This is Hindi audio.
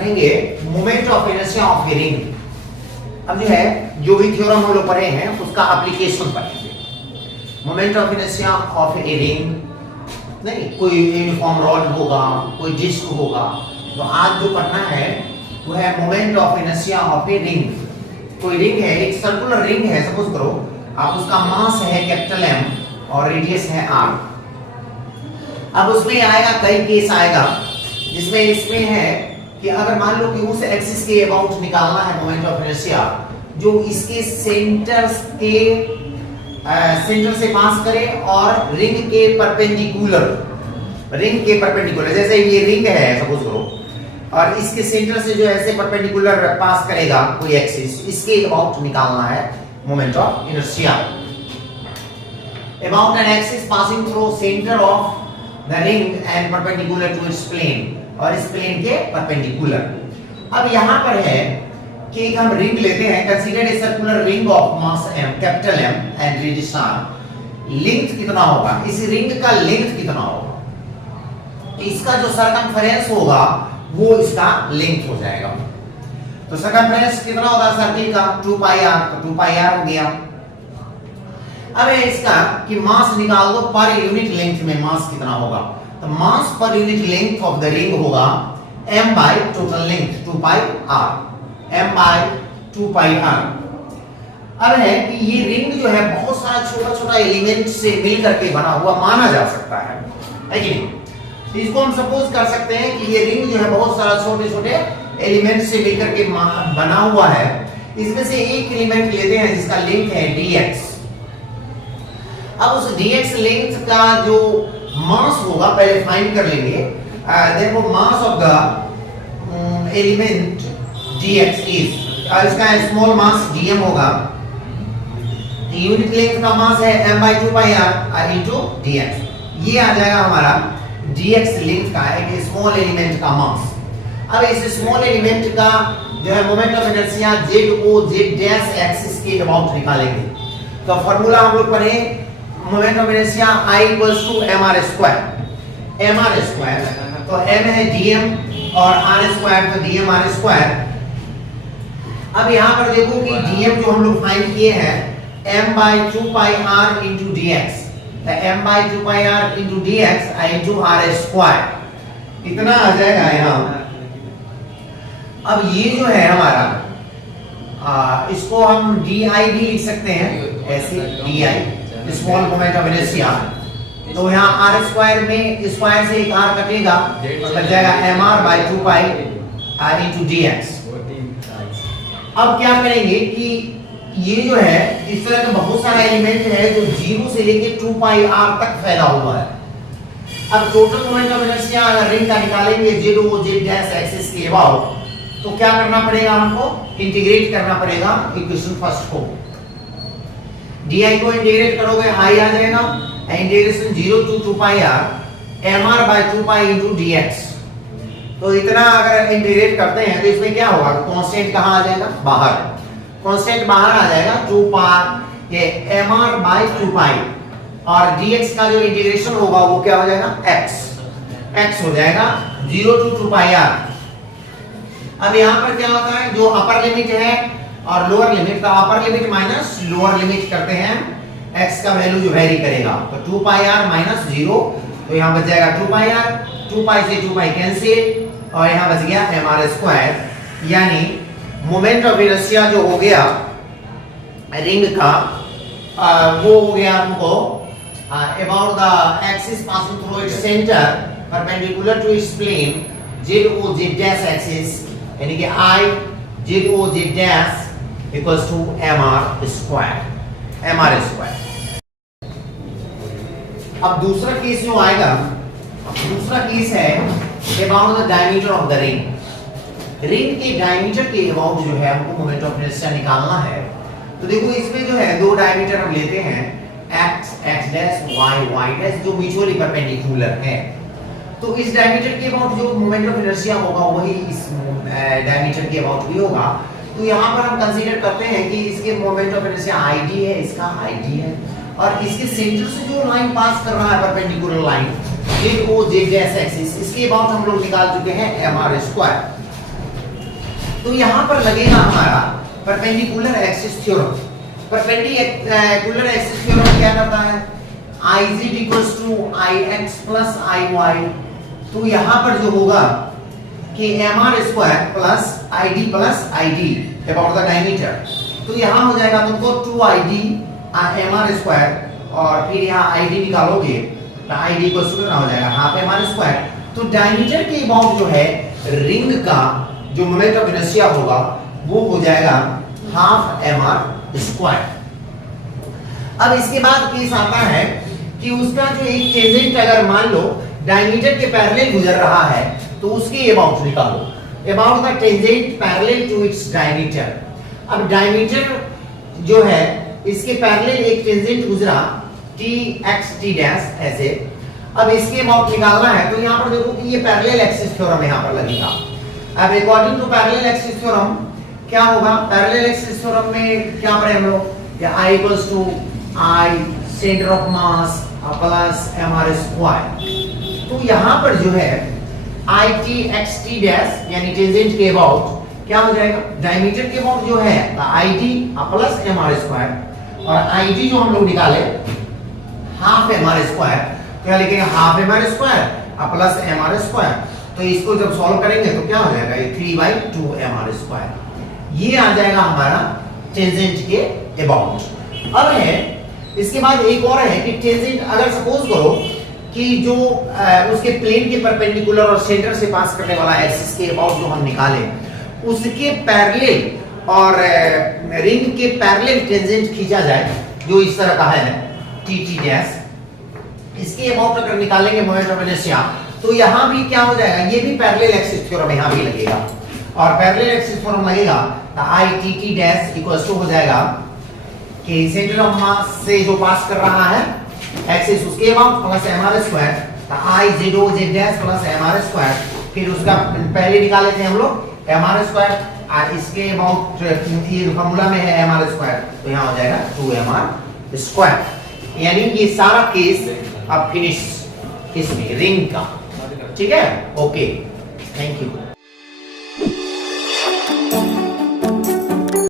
करेंगे moment of inertia of a ring. अब जो है जो भी थ्योरम हम लोग पढ़े हैं उसका एप्लीकेशन पढ़ेंगे। Moment of inertia of a ring, नहीं कोई यूनिफॉर्म रॉड होगा, कोई डिस्क होगा, तो आज जो पढ़ना है वो है moment of inertia of a ring. कोई रिंग है, एक सर्कुलर रिंग है, सपोज करो आप, उसका मास है कैपिटल M और रेडियस है R। अब उसमें आएगा कई केस आएगा जिसमें इसमें है कि अगर मान लो कि उस एक्सिस के अबाउट निकालना है मोमेंट ऑफ इनर्शिया जो इसके सेंटर से पास करे और रिंग के परपेंडिकुलर, जैसे ये रिंग है सपोज करो और इसके सेंटर से जो ऐसे परपेंडिकुलर पास करेगा कोई एक्सिस, इसके अबाउट निकालना है moment of inertia. About an axis passing through centre of the ring and perpendicular to its plane, और इस प्लेन के परपेंडिकुलर। अब यहां पर है कि एक हम रिंग लेते हैं, consider a circular ring of mass M, capital M and radius R। Length कितना होगा, इस रिंग का लेंथ कितना होगा, इसका जो सरकमफेरेंस होगा वो इसका लेंथ हो जाएगा। तो सरकमफेरेंस कितना होगा सर्किल का 2 पाई r, तो 2 पाई r हो गया। अब है इसका कि मास निकाल दो पर यूनिट लेंथ में मास कितना होगा, तो mass per unit length of the ring होगा m by total length 2 pi r, m by 2 pi r। अब है कि ये रिंग जो है बहुत सारा छोटा छोटा एलिमेंट से मिल करके बना हुआ माना जा सकता है कि नहीं। तो इसको हम सपोज कर सकते हैं कि ये रिंग जो है बहुत सारा छोटे छोटे एलिमेंट से मिलकर के बना हुआ है। इसमें से एक एलिमेंट लेते हैं जिसका लेंथ है dx। अब उस dx लेंथ का जो मास होगा पहले फाइंड कर लेंगे। देखो mass of the element dx is, इसका स्मॉल मास dm होगा, यूनिट लेंथ का मास है m by 2 pi r into dx। ये आ जाएगा हमारा dx लेंथ का एक स्मॉल एलिमेंट का मास। अब इस स्मॉल एलिमेंट का जो है moment of inertia z dash axis के अबाउट निकालेंगे। तो फार्मूला हम लोग पढ़े moment of inertia I equals to mr square, तो m है dm और r स्क्वायर, तो dm r स्क्वायर। अब यहां पर देखो कि dm जो हम लोग फाइंड किए हैं m by 2 pi r into dx, तो m by 2 pi r into dx into r square इतना आ जाएगा यहाँ। अब ये जो है हमारा इसको हम di भी लिख सकते हैं ऐसे, di small moment of inertia. तो यहाँ r स्क्वायर में स्क्वायर से एक r कटेगा तो बच जाएगा mr by 2 pi r into dx। अब क्या करेंगे कि ये जो है इस तरह का बहुत सारा एलिमेंट है जो 0 से लेके 2 pi r तक फैला हुआ है। अब टोटल मोमेंट ऑफ इनर्शिया अगर रिंग का निकालेंगे z डैश एक्सिस के अबाउट, तो क्या करना पड़ेगा हमको, इंटीग्रेट करना पड़ेगा इक्वेशन फर्स्ट को। di को इंटीग्रेट करोगे i आ जाएगा, integration 0 to 2 pi r mr by 2 pi into dx। तो इतना अगर इंटीग्रेट करते हैं तो इसमें क्या होगा, कांस्टेंट कहां आ जाएगा, बाहर, कांस्टेंट बाहर आ जाएगा 2 pi ये mr by 2 pi, और dx का जो इंटीग्रेशन होगा वो क्या हो जाएगा x हो जाएगा 0 to 2 pi r। अब यहाँ पर क्या होता है, जो अपर लिमिट है और लोअर लिमिट, का upper limit minus lower limit करते हैं, x का वैल्यू जो वेरी करेगा, तो 2 pi r माइनस 0, तो यहाँ बच जाएगा 2 pi r, 2 pi से 2 pi कैंसिल और यहाँ बच गया mr स्क्वायर। यानी मोमेंट ऑफ इनर्शिया जो हो गया रिंग का वो हो गया हमको about the axis passing through its centre perpendicular to its plane z dash axis, यानी कि I z dash equals to mr square. अब दूसरा केस जो आएगा, दूसरा केस है about the diameter of the ring. Ring के डायमीटर के अबाउट जो है हमको मोमेंट ऑफ इनर्शिया निकालना है। तो देखो इसमें जो है दो डायमीटर हम लेते हैं x डैश y डैश जो म्यूचुअली परपेंडिकुलर है। तो इस डायमीटर के अबाउट जो मोमेंट ऑफ इनर्शिया होगा वही इस डायमीटर के अबाउट भी होगा। तो यहाँ पर हम कंसीडर करते हैं कि इसके मोमेंट ऑफ इनर्शिया id है, इसका id है, और इसके सेंटर से जो लाइन पास कर रहा है perpendicular line z dash axis, इसके अबाउट हम लोग निकाल चुके हैं mr स्क्वायर। तो यहां पर लगेगा हमारा perpendicular axis theorem. Perpendicular axis theorem क्या करता है, Iz equals to Ix plus Iy। तो यहां पर जो होगा कि mr square plus id plus id about the diameter, तो यहां हो जाएगा तुमको 2id mr स्क्वायर और फिर यहां id निकालोगे तो id इक्वल्स टू हो जाएगा हाफ mr स्क्वायर। तो डायमीटर के अबाउट जो है रिंग का जो मोमेंट ऑफ इनर्शिया होगा वो हो जाएगा हाफ mr स्क्वायर। अब इसके बाद केस आता है कि उसका जो एक टेंजेंट अगर मान लो डायमीटर के पैरेलल गुजर रहा है तो उसके अबाउट निकालो, about the tangent parallel to its diameter. अब डायमीटर जो है इसके पैरेलल एक टेंजेंट गुजरा t डैश ऐसे। अब इसके अबाउट निकालना है तो यहां पर देखो कि ये पैरेलल एक्सिस थ्योरम यहां पर लगेगा। अब according to parallel axis theorem क्या होगा, पैरेलल एक्सिस थ्योरम में क्या पढ़े हम लोग, या I equals to I centre of mass plus mr square. तो यहां पर जो है IT डैश यानी टेंजेंट के अबाउट क्या हो जाएगा, डायमीटर के अबाउट जो है ID प्लस mr स्क्वायर और ID जो हम लोग निकाले हाफ mr स्क्वायर, क्या लिखेंगे half mr square plus mr square. तो इसको जब सॉल्व करेंगे तो क्या हो जाएगा, ये 3/2 mr स्क्वायर। ये आ जाएगा हमारा टेंजेंट के अबाउट। अब है इसके बाद एक और है कि टेंजेंट अगर सपोज करो कि जो उसके प्लेन के परपेंडिकुलर और सेंटर से पास करने वाला एक्सिस के अबाउट जो हम निकाले उसके पैरेलल और रिंग के पैरेलल टेंजेंट खींचा जाए जो इस तरह का है टी डैश, इसके अबाउट अगर निकालेंगे मोमेंट ऑफ इनर्शिया तो यहां भी क्या हो जाएगा, ये भी पैरेलल एक्सिस थ्योरम यहां भी लगेगा और पैरेलल एक्सिस थ्योरम लगेगा तो I डैश इक्वल्स टू हो जाएगा कि सेंटर ऑफ मास से जो पास कर रहा है एक्सिस उसके अबाउट प्लस mr स्क्वायर, तो I z dash plus mr square. फिर उसका पहले निकाले थे हम लोग mr स्क्वायर और इसके अबाउट ये फार्मूला में है mr स्क्वायर, तो यहां हो जाएगा 2mr स्क्वायर। यानी ये सारा केस अब फिनिश किसमें, रिंग का। ठीक है, ओके, थैंक यू।